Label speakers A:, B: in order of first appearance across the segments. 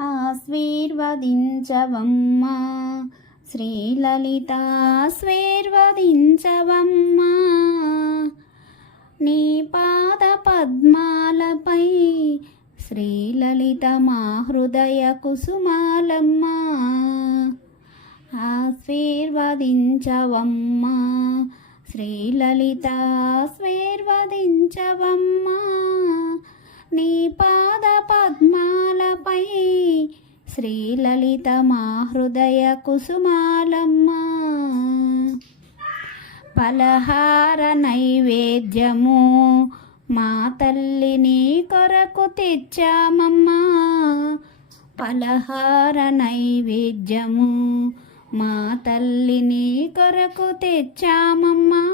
A: ఆశీర్వదించవమ్మా. శ్రీలలిత ఆశీర్వదించవమ్మా. నీ పాద పద్మాలపై శ్రీలలిత మా హృదయ కుసుమాలమ్మా. ఆశీర్వదించవమ్మా. శ్రీలలిత ఆశీర్వదించవమ్మా. నీ పాద పద్మాలపై శ్రీలలిత మా హృదయ కుసుమాలమ్మా. పలహార నైవేద్యము మా తల్లిని కొరకు తెచ్చామమ్మా. పలహార నైవేద్యము మా తల్లిని కొరకు తెచ్చామమ్మా.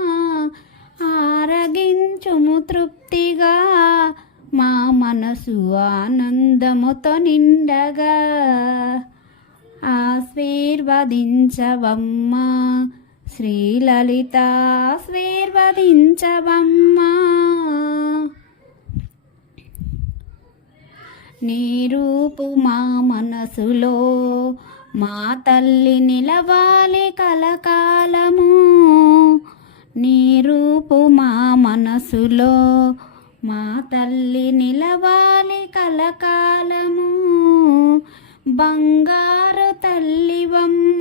A: ఆరగించుము తృప్తిగా మా మనసు ఆనందముతో నిండగా ఆశీర్వదించవమ్మా. శ్రీలలిత ఆశీర్వదించవమ్మా. నీ రూపు మా మనసులో మా తల్లి నిలవాలి కలకాలము. నీ రూపు మా మనసులో మా తల్లి నిలవాలి కలకాలము. బంగారు తల్లివమ్మ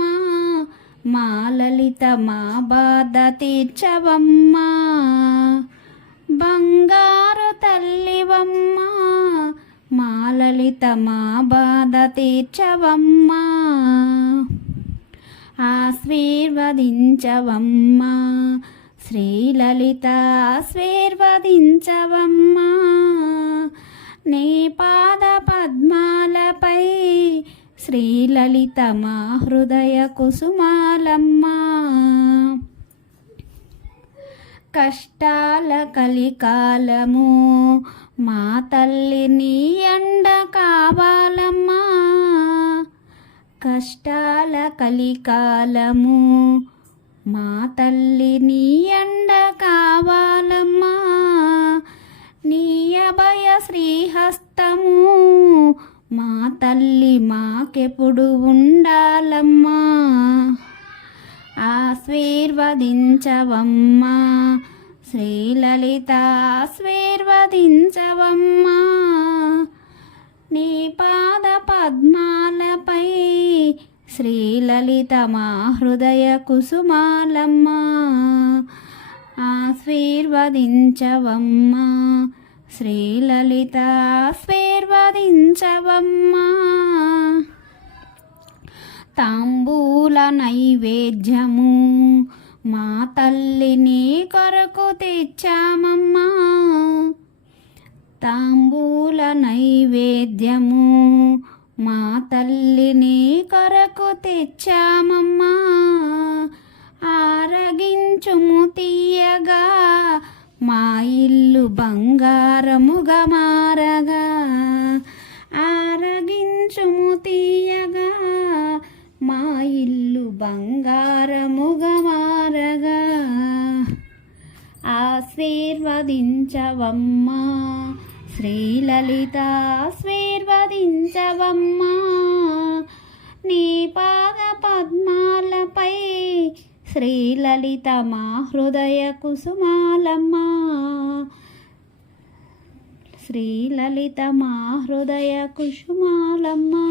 A: మా లలిత మా బాధ తీర్చవమ్మా. బంగారు తల్లివమ్మ మా లలిత మా బాధ తీర్చవమ్మా. ఆశీర్వదించవమ్మా. శ్రీలలిత ఆశీర్వదించవమ్మా. నీ పాద పద్మాలపై శ్రీలలిత మా హృదయ కుసుమాలమ్మా. కష్టాల కలికాలము మా తల్లిని అండ కావాలమ్మా. కష్టాల కలికాలము మా తల్లిని అండ కావాలమ్మా నీ అభయ శ్రీహస్తము. మా తల్లి మాకెప్పుడు ఉండాలమ్మా ఆశీర్వదించవమ్మా. శ్రీలలిత ఆశీర్వదించవమ్మా నీ పాద పద్మాలపై శ్రీలలిత మా హృదయ కుసుమాలమ్మా ఆశీర్వదించవమ్మా. శ్రీలలిత ఆశీర్వదించవమ్మా. తాంబూల నైవేద్యము మా తల్లిని కొరకు తెచ్చామమ్మా. తాంబూల నైవేద్యము మా తల్లిని కొరకు తెచ్చామమ్మా. ఆరగించుము తీయగా మా ఇల్లు బంగారముగా మారగా. ఆరగించుము తీయగా మా ఇల్లు బంగారముగా మారగా. ఆశీర్వదించవమ్మా. శ్రీలలిత స్వీర్వదించవమ్మా నీ పాద పద్మాలపై శ్రీలలిత మా హృదయ కుసుమాలమ్మా. శ్రీలలిత మా హృదయ కుసుమాలమ్మా.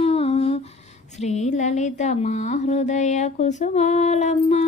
A: శ్రీలలిత మా హృదయ కుసుమాలమ్మా.